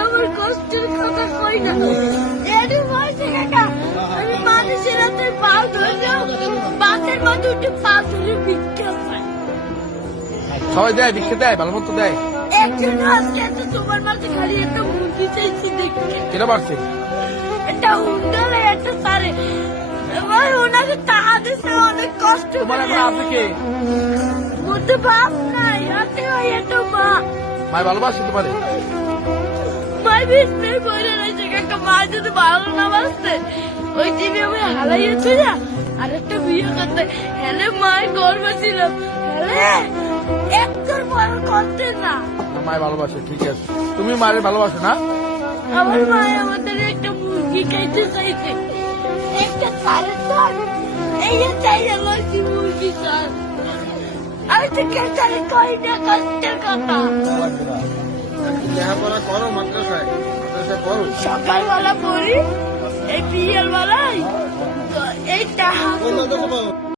আমার কষ্টের কথা কই না এর বয়সে কাকা আমি মানুষের হাতে পা ধরলেও বাসের মতো উঠে পা ধরে ভিক্ষা পাই। সবাই দেয়, ভিক্ষা দেয়, ভালো মতো দেয়। একজন আজকে এত তোমার মাঝে খালি একটা মুরগি চাইছি দেখতে। কেন পারছে? একটা উন্ডালে একটা সারে ভাই ওনাকে টাকা দিচ্ছে অনেক কষ্ট তোমার করে। এখন আছে কে? মধ্যে বাপ নাই আছে ভাই একটা মা। মায় ভালোবাসে তোমারে? মাই বিষ্ণু বইরে রয়েছে কাকা মা যদি ভালো না বাসতে ওই টিভি আমি হারাইয়েছি না আর একটা বিয়ে করতে হেলে মায়ের গর্ব ছিল হেলে একজন বড় করতে না। মায় ভালোবাসে, ঠিক আছে। তুমি মায়ের ভালোবাসো না? আমার মায় আমাদের একটা মুরগি খাইতে চাইছে একটা সাড়ে চার এই চাই লাগছি মুরগি চার আমি তো কেটারে কই না কষ্টের কথা। লেখাপড়া করো মাদ্রাসায়, মাদ্রাসায় পড়ো। সকালবেলা পড়ি এই বিয়ের বেলায় এই টাকা